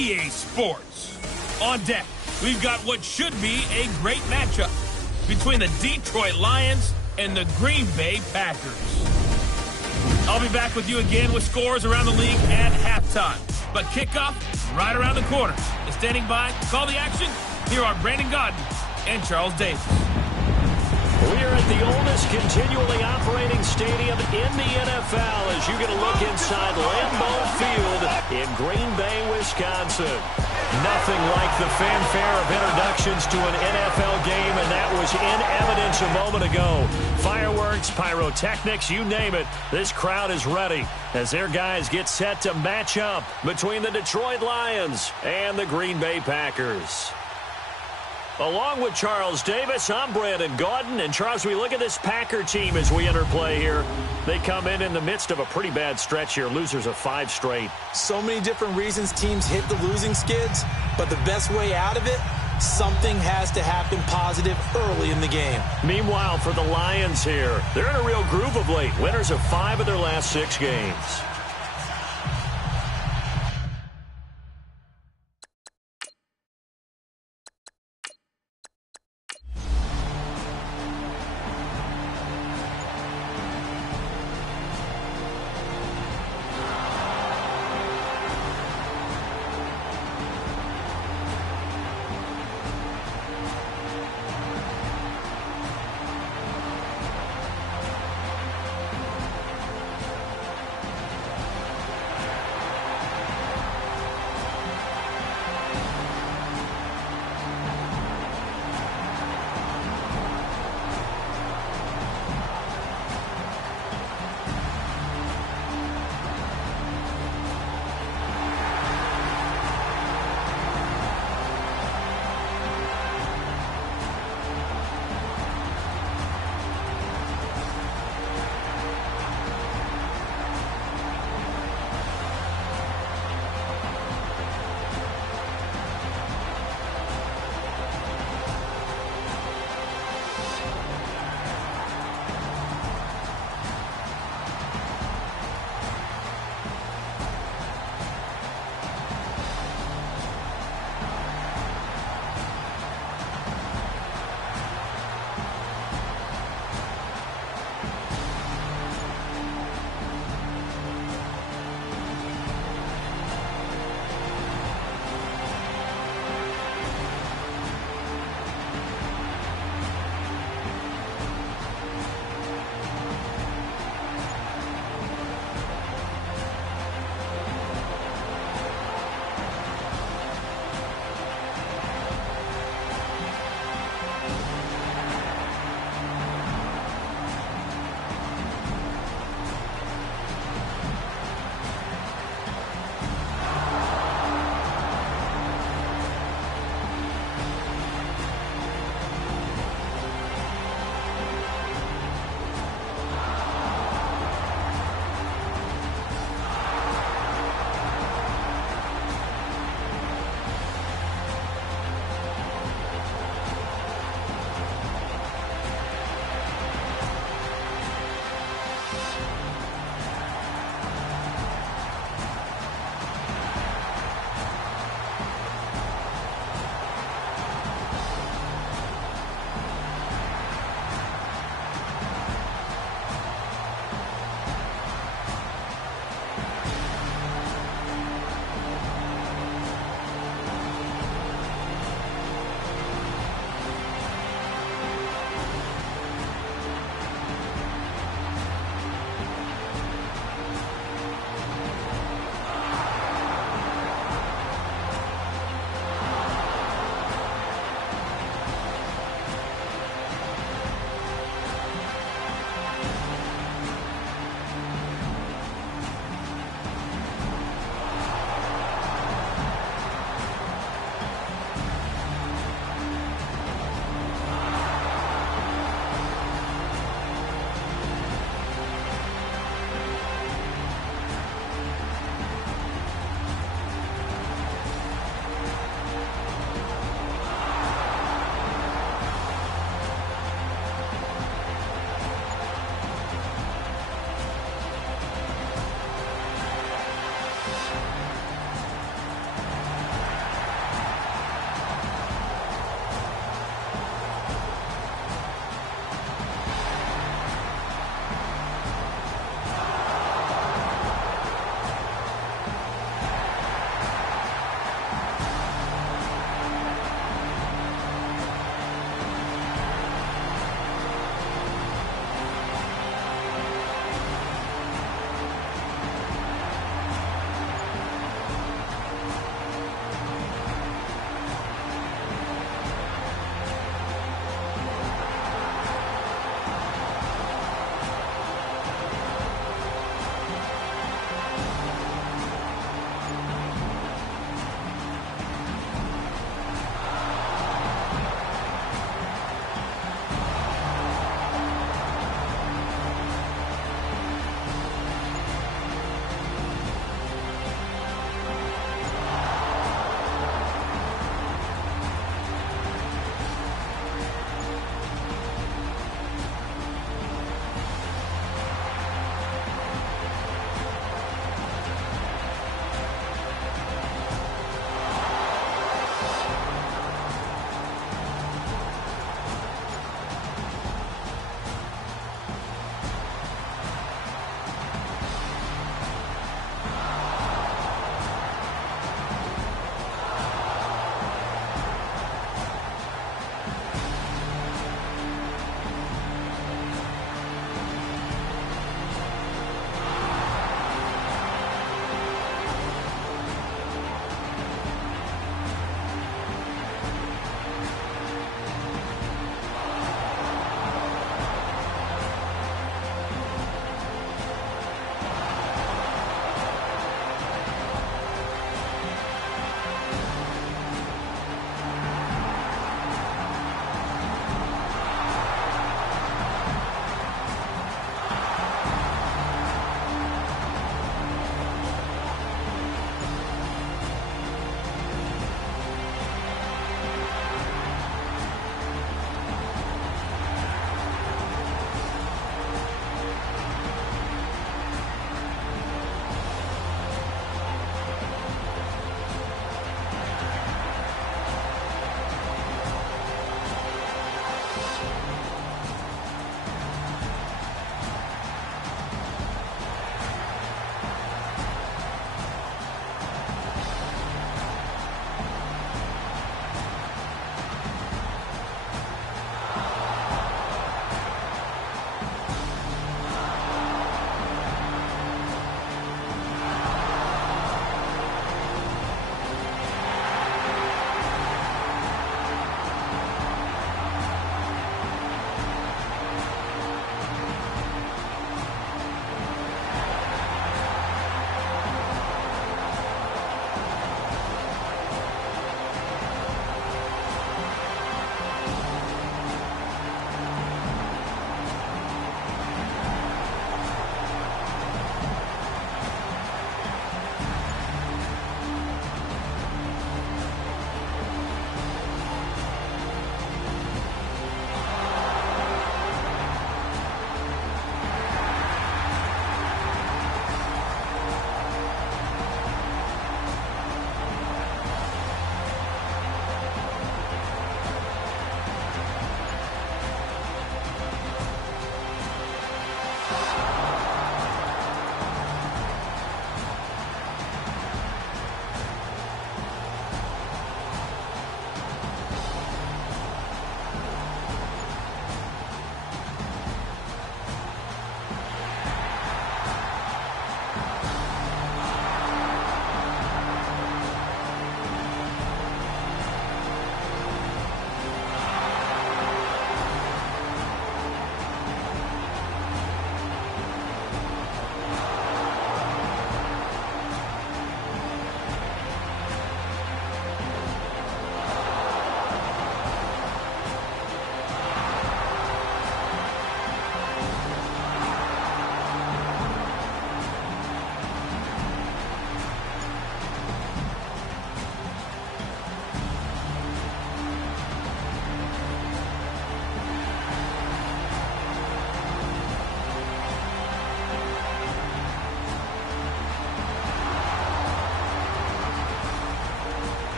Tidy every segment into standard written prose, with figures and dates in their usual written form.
EA Sports. On deck, we've got what should be a great matchup between the Detroit Lions and the Green Bay Packers. I'll be back with you again with scores around the league at halftime. But kickoff right around the corner. And standing by to call the action, here are Brandon Gaudin and Charles Davis. We are at the oldest continually operating stadium in the NFL as you get a look inside Lambeau Field in Green Bay, Wisconsin. Nothing like the fanfare of introductions to an NFL game, and that was in evidence a moment ago. Fireworks, pyrotechnics, you name it. This crowd is ready as their guys get set to match up between the Detroit Lions and the Green Bay Packers. Along with Charles Davis, I'm Brandon Gaudin. And, Charles, we look at this Packer team as we enter play here. They come in the midst of a pretty bad stretch here, losers of 5 straight. So many different reasons teams hit the losing skids, but the best way out of it, something has to happen positive early in the game. Meanwhile, for the Lions here, they're in a real groove of late. Winners of 5 of their last 6 games.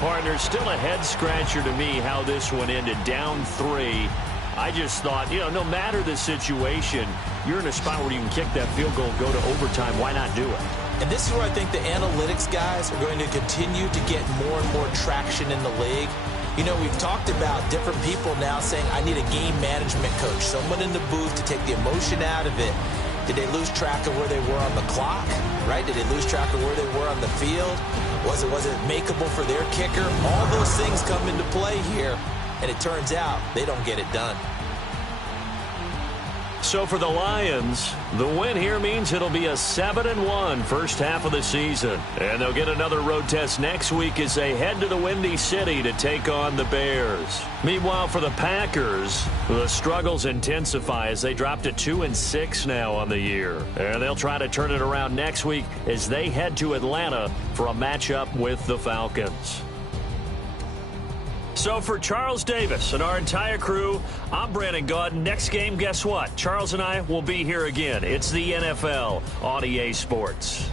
Partner, still a head-scratcher to me how this one ended, down 3. I just thought, no matter the situation, you're in a spot where you can kick that field goal and go to overtime. Why not do it? And this is where I think the analytics guys are going to continue to get more and more traction in the league. We've talked about different people now saying, I need a game management coach, someone in the booth to take the emotion out of it. Did they lose track of where they were on the clock, right? Did they lose track of where they were on the field? Was it makeable for their kicker? All those things come into play here, and it turns out they don't get it done. So for the Lions, the win here means it'll be a 7-1 first half of the season. And they'll get another road test next week as they head to the Windy City to take on the Bears. Meanwhile, for the Packers, the struggles intensify as they drop to 2-6 now on the year. And they'll try to turn it around next week as they head to Atlanta for a matchup with the Falcons. So for Charles Davis and our entire crew, I'm Brandon Gaudin. Next game, guess what? Charles and I will be here again. It's the NFL on EA Sports.